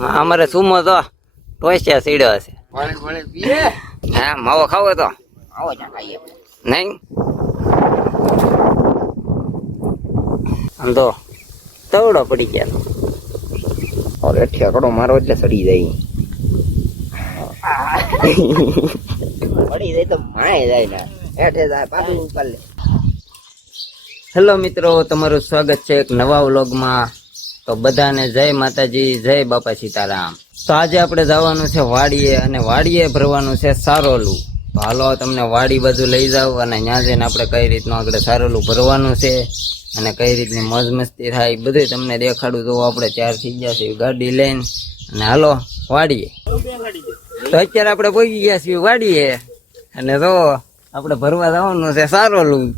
અમારે સુમો તો ટોસ્યા પાણી પીએ હા? માવો ખાવો તો? આવો નહીં? આમ તો તવડો પડી ગયા. અરે ઠેકડો મારો એટલે સડી જાય. પડી જાય તો માય જાય ને. હેઠે જાય પાછું ઉપર લે. હેલો મિત્રો તમારું સ્વાગત છે એક નવા વ્લોગમાં. તો બધાને જય માતાજી, જય બાપા સીતારામ. તો આજે આપણે જવાનું છે વાડીએ અને વાડીએ ભરવાનું છે સારોલું. તો હાલો તમને વાડી બાજુ લઈ જાવ અને ત્યાં જઈને આપણે કઈ રીતનું આગળ સારોલું ભરવાનું છે અને કઈ રીતની મોજ મસ્તી થાય બધું તમને દેખાડું. તો આપણે ચાર થઈ ગયા છે ગાડી લઈને. અને હાલો, વાડીએ. તો અત્યારે આપણે પહોંચી ગયા છીએ વાડીએ. અને તો આપણે ભરવા જવાનું છે સારોલું.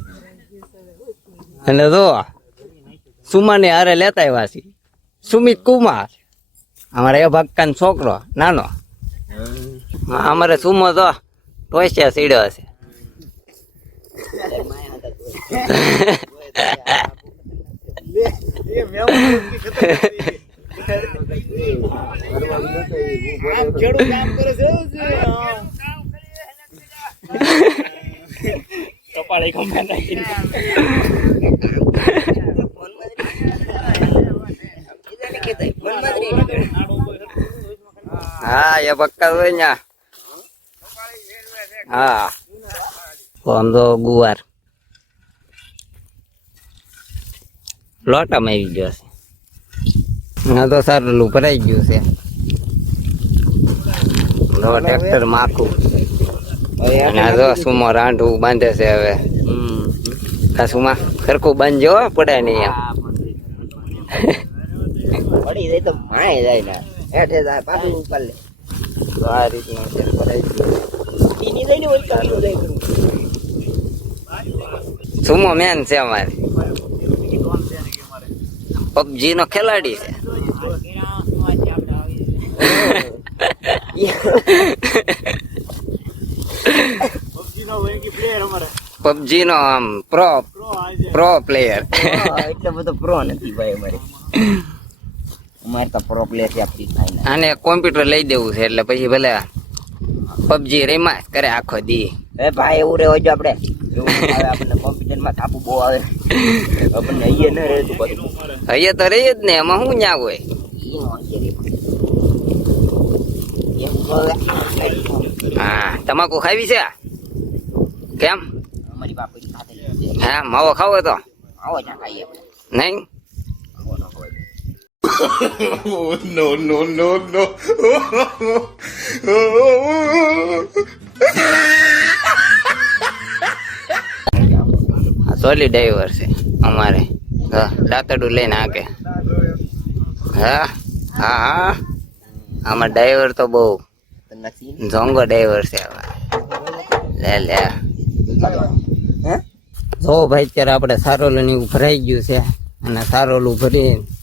અને જો, સુમાને હારે લેતા આવ્યા છે સુમિત કુમાર. અમારે એ ભક્કાન છોકરો નાનો. અમારે સુમો તો ટોસ્યા સીડ્યો છે. હા એ પક્કા હોય ને. હા. વાંધો ગુવાર. લોટામાં આવી ગયો છે હા તો સારું ભરાઈ ગયું છે. ટ્રેક્ટર માખું. અને આ જો સુમો રાંઢું બાંધે છે હવે. કાસુમાં સરખું બાંધજો પડે નહીં એમ. પડી જાય તો માય જાય ને. હેઠે જાય પાછું ઉપર લે. તો આ રીતનું છે ચાલુ જાય સુમો મેન છે અમારે. પબજી નો ખેલાડી છે. પબજી નો આમ પ્રો પ્રો પ્લેયર એટલો બધો પ્રો નથી ભાઈ અમારે. અમારે તો પ્રો પ્લેયર છે ફ્રી ફાઈનલ આને કોમ્પ્યુટર લઈ દેવું છે એટલે પછી ભલે પબજી રેમા કરે આખો દી. એ ભાઈ એવું રહેવું જો આપણે. આપણને કોમ્પ્યુટરમાં થાપુ બહુ આવે. આપણને અહીંયા ન રહેતું બધું. અહીંયા તો રહીએ જ ને એમાં શું ન્યા હોય? હા તમાકુ ખાવી છે? કેમ? અમારી બાપુ હા માવો ખાવો તો? આવો જ ખાઈએ. નહીં? આ સોલી ડ્રાઈવર છે અમારે. હા, લઈને આકે હા હા હા. આમાં ડ્રાઈવર તો બહુ. ઝોંગો ડ્રાઈવર છે. લે લે. જો ભાઈ અત્યારે આપણે સારોલું ભરાઈ ગયું છે. અને સારોલું ભરી હવે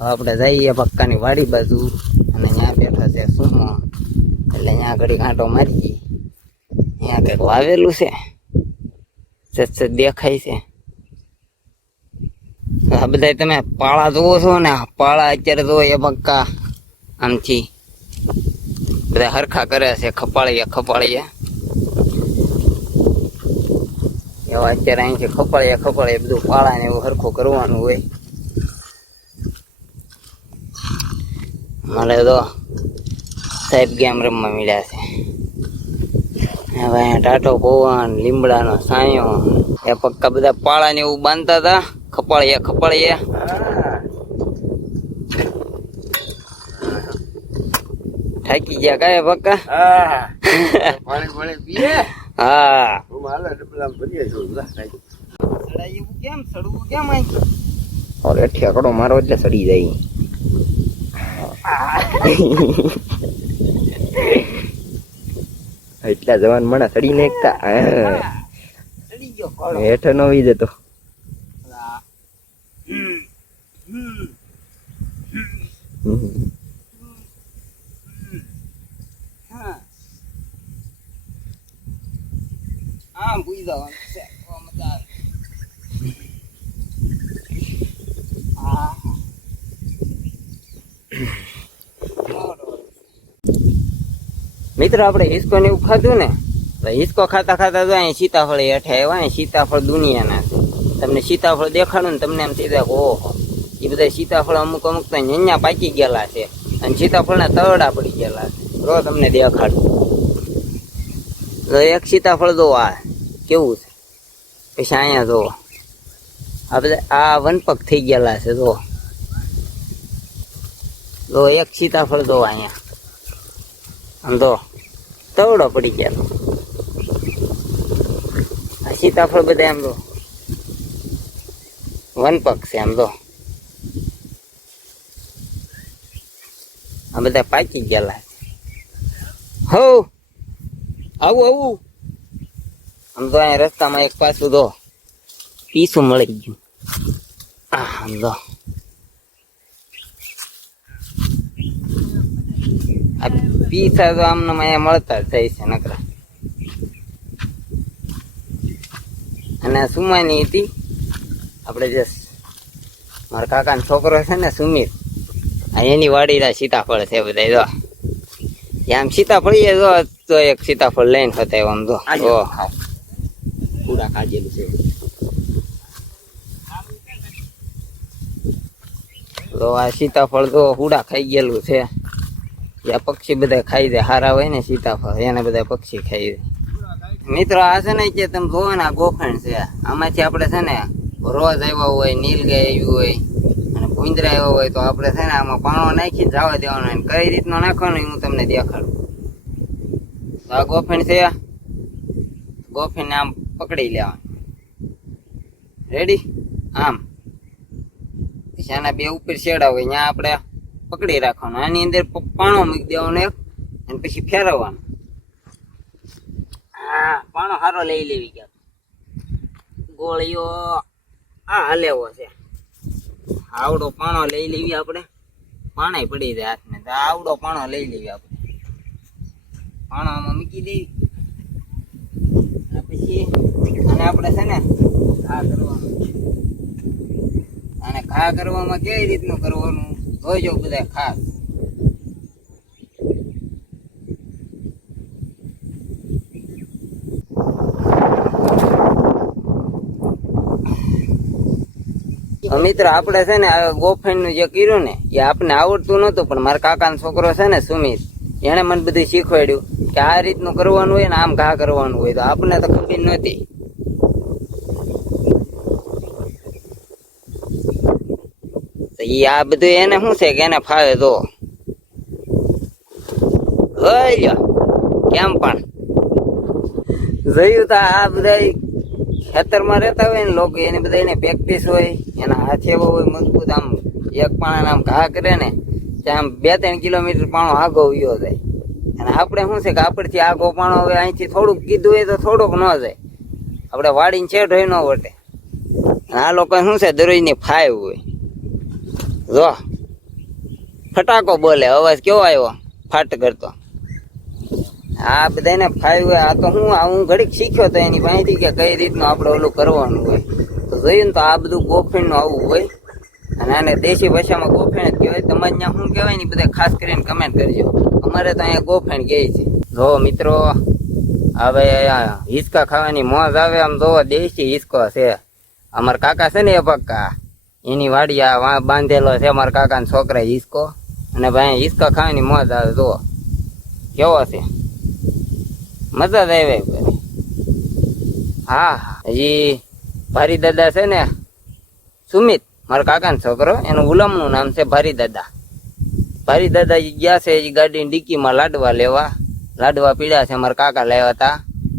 આપણે જઈએ પક્કાની વાડી બાજુ અને ત્યાં બેઠા છે સુમો. એટલે ત્યાં ઘડી કાંટો મારી ત્યાં કંઈક વાવેલું છે. સત દેખાય છે. આ બધા તમે પાળા જુઓ છો ને પાળા અત્યારે જુઓ એ પક્કા. આમથી બધા હરખા કરે છે, ખપાળીએ ખપાળીએ. એવા અત્યારે અહીંથી ખપાળીએ ખપાળીએ, બધું પાળા ને એવું હરખું કરવાનું હોય. મારે તો સાહેબ ગેમ રમવા મળ્યા છે. હવે ટાટો પવન લીમડાનો સાયો, એ પક્કા બધા પાળા ને એવું બાંધતા હતા. ખપાળીએ ખપાળીએ. થાકી ગયા કાય પક્કા? હા. કેમ સડવું કેમ ઠેકડો મારો એટલે સડી જાય. એટલા જવાન મણા સડી ને એકતા હેઠ નો વી જતો હા. આમ ભૂઈ જવાનું છે બહુ મજા આવે હા મિત્રો, આપણે હિસકો ને એવું ખાધું ને, તો હિસકો ખાતા ખાતા તો અહીંયા સીતાફળ હેઠે આવ્યા સીતાફળ દુનિયાના તમને સીતાફળ દેખાડું ને તમને એમ થઈ જાય ઓહો એ બધા સીતાફળ અમુક અમુક તો અહીંયા પાકી ગયેલા છે અને સીતાફળના તરડા પડી ગયેલા છે. રો, તમને દેખાડું. તો એક સીતાફળ જો આ, કેવું છે? પછી અહીંયા જો, આ બધા, આ વનપક થઈ ગયેલા છે, જો. જો એક સીતાફળ જો અહીંયા. આમ જો. તવડો પડી ગયા. આ સીતાફળ બધા એમ લો વનપક છે એમ લો આ બધા પાકી ગયેલા. હો આવું આવું. આમ તો અહીંયા રસ્તામાં એક પાછું દો પીસું મળી ગયું. આ આમ જો. આ પીસા તો આમને અહીંયા મળતા જાય છે નકરા. અને સુમાની હતી. આપણે જે મારા કાકાનો છોકરો છે ને સુમિત એની વાડીના સીતાફળ છે બધા જો. આમ સીતાફળ એ જો તો એક સીતાફળ લઈને હતા આમ જો. પૂરા કાઢેલું છે. તો આ સીતાફળ તો હુડા ખાઈ ગયેલું છે. આ પક્ષી બધા ખાઈ દે હારા હોય ને સીતાફળ, એને બધા પક્ષી ખાઈ દે મિત્રો, આ છે ને કે તમે જોવો ને, આ ગોખણ છે. આમાંથી આપણે છે ને રોજ આવ્યા હોય, નીલગાય આવ્યું હોય, અને ભૂંદરા આવ્યા હોય, તો આપણે છે ને આમાં પાણો નાખી જવા દેવાનો અને કઈ રીતનો નાખવાનો હું તમને દેખાડું. તો આ ગોફણ છે. ગોફીને આમ પકડી લેવાનું. રેડી આમ. પછી આના બે ઉપર શેડા હોય ત્યાં આપણે પકડી રાખવાનો. આની અંદર પાણો મૂકી દેવાનો એક, અને પછી ફેરવવાનો. હા પાણો સારો લઈ લેવી ગયા ગોળીઓ આ હલેવો છે. આવડો પાણો લઈ લેવી આપણે. પાણી પડી જાય હાથને. તો આવડો પાણો લઈ લેવી આપણે. પાણો આમાં મૂકી દેવી. પછી અને આપણે છે ને ઘા કરવાનું. અને ઘા કરવામાં કેવી રીતનું કરવાનું? જોઈજો બધા ખાસ. મિત્ર, આપણે છે ને આ ગોફાઈનું જે કર્યું ને, એ આપને આવડતું નહોતું, પણ મારા કાકાનો છોકરો છે ને, સુમિત, એણે મને બધું શીખવાડ્યું કે આ રીતનું કરવાનું હોય ને, આમ ઘા કરવાનું હોય. તો આપણને તો ખબર નહોતી. તો એ આ બધું એને શું છે કે એને ફાવે તો? કેમ પણ? જોયું તો આ બધા ખેતરમાં રહેતા હોય ને લોકો, એને બધા એને પ્રેક્ટિસ હોય, એના હાથ એવો હોય મજબૂત, આમ એક પાણા આમ ઘા કરે ને, ત્યાં બે ત્રણ કિલોમીટર પાણો આગો ઉયો જાય. અને આપણે શું છે કે આપણથી આગો પાણો હવે અહીંથી થોડુંક કીધું હોય તો થોડુંક ન જાય. આપણે વાડીને છેડ હોય ન વટે. આ લોકો શું છે દરરોજની ફાઈવ હોય. જો, ફટાકો બોલે, અવાજ કેવો આવ્યો? ફાટ કરતો. આ બધાને ફાઈવ હોય, આ તો હું, આ હું ઘડીક શીખ્યો તો એની પાસેથી કે કઈ રીતનું આપણે ઓલું કરવાનું હોય. તો જોયું ને તો આ બધું ગોફીણનું આવું હોય. અને આને દેશી ભાષામાં ગોફેણ જ કહેવાય. તમારે ત્યાં શું કહેવાય ને બધા ખાસ કરીને કમેન્ટ કરજો. અમારે તો અહીંયા ગોફેણ કહે છે. જો મિત્રો, હવે હિસકા ખાવાની મોજ આવે. આમ જોવો, દેશી હિસકો છે. અમારા કાકા છે ને એ પક્કા. એની વાડી આ બાંધેલો છે અમારા કાકાના છોકરા હિસકો. અને ભાઈ હિસકા ખાવાની મોજ આવે જો કેવો છે? મજા જ આવે હા એ ભારી દાદા છે ને, સુમિત, મારા કાકાનો છોકરો, એનું ગુલામનું નામ છે ભારી દાદા. ભારી દાદા ગયા છે એ ગાડીની ડીકીમાં લાડવા લેવા. લાડવા પીડ્યા છે, મારા કાકા લાવ્યા હતા.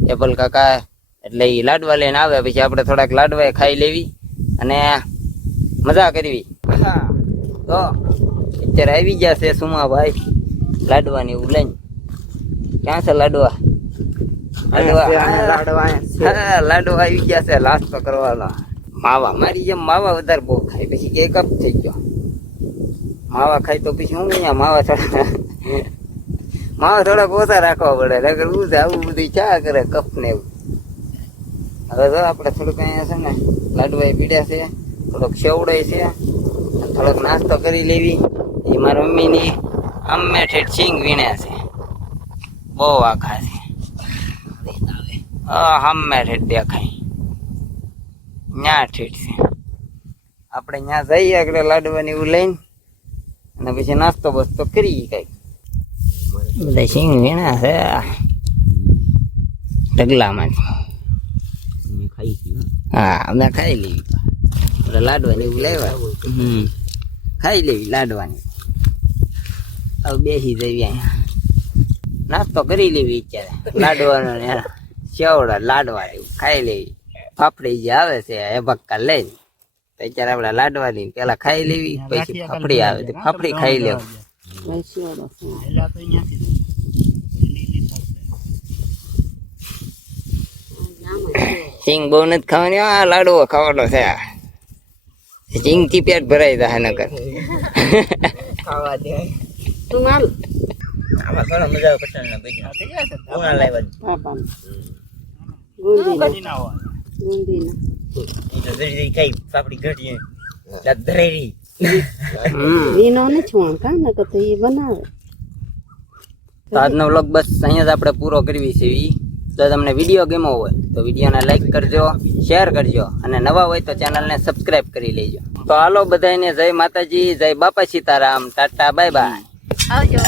એપલ કાકા, એટલે એ લાડવા લઈને આવે પછી આપણે થોડાક લાડવા ખાઈ લેવી. અને મજા કરવી હા. તો અત્યારે આવી ગયા છે સુમાભાઈ લાડવાની એવું લઈને. ક્યાં છે લાડવા? લાડવા. આવી ગયા છે નાસ્તો કરવાનો. માવા. મારી જેમ માવા વધારે બહુ ખાય. પછી કે કપ થઈ ગયો. માવા ખાય તો પછી હું અહીંયા માવા થોડા માવા થોડાક ઓછા રાખવા પડે. નકર હું છે આવું બધું ચા કરે કપ ને એવું. હવે તો આપણે થોડુંક અહીંયા છે ને લાડવા પીડ્યા છે. થોડોક સેવડાય છે. થોડોક નાસ્તો કરી લેવી. એ મારા મમ્મીની અમે ઠેઠ સિંગ વીણ્યા છે. બહુ આખા છે. હમે ઠેઠ દેખાય. ન્યા ઠેઠ છે. આપણે ત્યાં જઈએ આગળ લાડવાની એવું લઈને. અને પછી નાસ્તો બસ્તો કરીએ કંઈક. બધા સિંગ વીણા છે. ઢગલામાંથી. મેં ખાઈ હતી હો. હા અમે ખાઈ લેવી આપણે લાડવાની એવું લેવા. હમ. ખાઈ લેવી લાડવાની. હવે બેસી જઈએ અહીંયા. નાસ્તો કરી લેવી અત્યારે. લાડવાનો ને ચેવડા સેવડા લાડવા એવું ખાઈ લેવી ફાફડી જે આવે છે એ ભક્કા લઈને તો અત્યારે આપણે લાડવાની પેલા ખાઈ લેવી પછી ફાફડી આવે. તો ફાફડી ખાઈ લેવું. સિંગ બહુ નથી ખાવાની આ લાડવો ખાવાનો છે. સિંગથી પેટ ભરાઈ જાય નગર ખાવા દે. તું હાલ. આમાં ઘણો મજા આવે પટેલ ના ભેગા કોણા લાવ્યા પાપાને ગુંદી ગુંદી પાપડી ઘટીએ ધરેરી ને છું કા ને તો એ બનાવે. તો આજનો વ્લોગ બસ અહીંયા જ આપણે પૂરો કરવી છે જો તમને વીડિયો ગમ્યો હોય તો વિડીયોને લાઈક કરજો શેર કરજો અને નવા હોય તો ચેનલને સબસ્ક્રાઇબ કરી લેજો. તો હાલો બધાને જય માતાજી, જય બાપા સીતારામ, ટાટા બાય બાય આવજો.